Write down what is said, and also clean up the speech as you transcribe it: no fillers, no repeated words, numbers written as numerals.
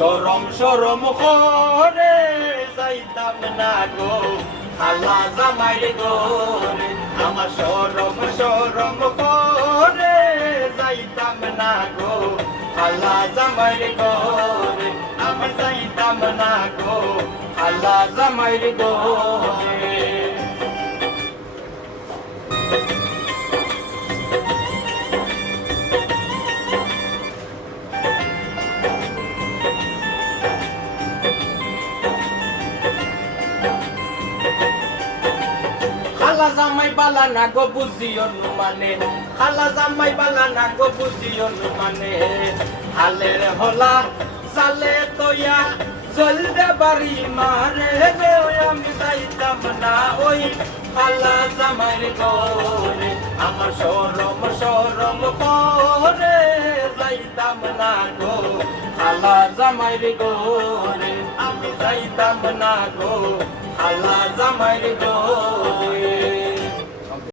শরম শরম করে যাইতাম না গো খালা জামাই গোরে আমার শরম শরম করে যাইতাম না গো খালা জামাই গোরে আমি যাইতাম না গো খালা জামাই গোরে খালা জামাই বালা না গো বুঝিও মানে খালা জামাই বালা না গো বুঝিও মানে হালের হলা চালে তোয়া চলতে বাড়ি মারে রে আমি যাইতাম না ওই খালা জামাই গোরে আমার শরম শরম করে যাইতাম না গো খালা জামাই গোরে আমি যাইতাম না গো খালা জামাই গোরে